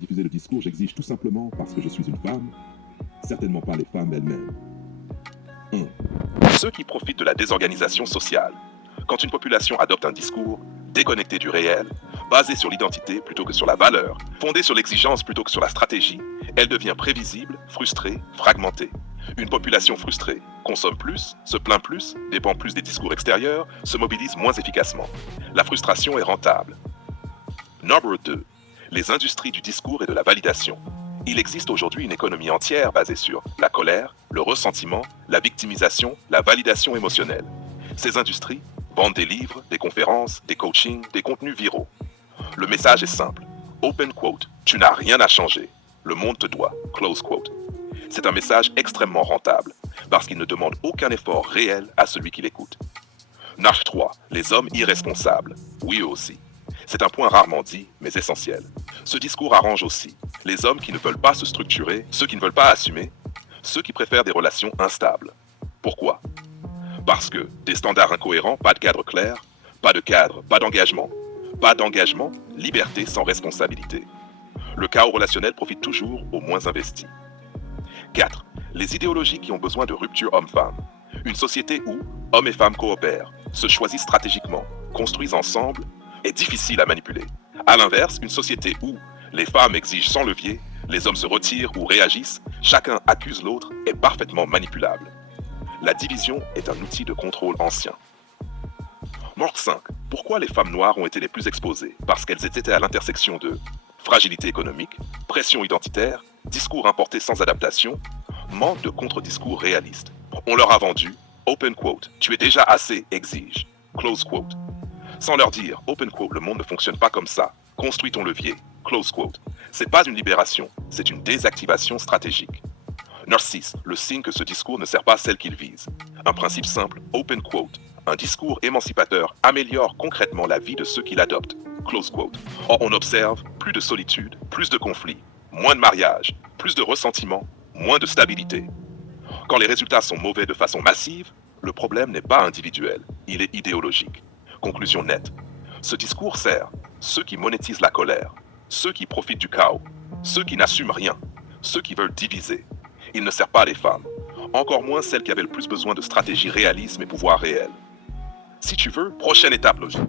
Diffuser le discours, j'exige tout simplement parce que je suis une femme, certainement pas les femmes elles-mêmes. 1. Ceux qui profitent de la désorganisation sociale. Quand une population adopte un discours déconnecté du réel, basé sur l'identité plutôt que sur la valeur, fondé sur l'exigence plutôt que sur la stratégie, elle devient prévisible, frustrée, fragmentée. Une population frustrée consomme plus, se plaint plus, dépend plus des discours extérieurs, se mobilise moins efficacement. La frustration est rentable. Number 2. Les industries du discours et de la validation. Il existe aujourd'hui une économie entière basée sur la colère, le ressentiment, la victimisation, la validation émotionnelle. Ces industries vendent des livres, des conférences, des coachings, des contenus viraux. Le message est simple. Open quote. Tu n'as rien à changer. Le monde te doit. Close quote. C'est un message extrêmement rentable parce qu'il ne demande aucun effort réel à celui qui l'écoute. Number 3. Les hommes irresponsables. Oui aussi. C'est un point rarement dit, mais essentiel. Ce discours arrange aussi les hommes qui ne veulent pas se structurer, ceux qui ne veulent pas assumer, ceux qui préfèrent des relations instables. Pourquoi? Parce que des standards incohérents, pas de cadre clair, pas de cadre, pas d'engagement. Pas d'engagement, liberté sans responsabilité. Le chaos relationnel profite toujours aux moins investis. 4. Les idéologies qui ont besoin de rupture homme-femme. Une société où hommes et femmes coopèrent, se choisissent stratégiquement, construisent ensemble, est difficile à manipuler. A l'inverse, une société où les femmes exigent sans levier, les hommes se retirent ou réagissent, chacun accuse l'autre, est parfaitement manipulable. La division est un outil de contrôle ancien. Mort 5. Pourquoi les femmes noires ont été les plus exposées? Parce qu'elles étaient à l'intersection de fragilité économique, pression identitaire, discours importés sans adaptation, manque de contre-discours réalistes. On leur a vendu, open quote, tu es déjà assez, exige, close quote. Sans leur dire, open quote, le monde ne fonctionne pas comme ça, construis ton levier, close quote. C'est pas une libération, c'est une désactivation stratégique. Narcisse, le signe que ce discours ne sert pas celle qu'il vise. Un principe simple, open quote. Un discours émancipateur améliore concrètement la vie de ceux qui l'adoptent, close quote. Or, on observe plus de solitude, plus de conflits, moins de mariage, plus de ressentiment, moins de stabilité. Quand les résultats sont mauvais de façon massive, le problème n'est pas individuel, il est idéologique. Conclusion nette. Ce discours sert ceux qui monétisent la colère, ceux qui profitent du chaos, ceux qui n'assument rien, ceux qui veulent diviser. Il ne sert pas les femmes, encore moins celles qui avaient le plus besoin de stratégie réalisme et pouvoir réel. Si tu veux, prochaine étape logique.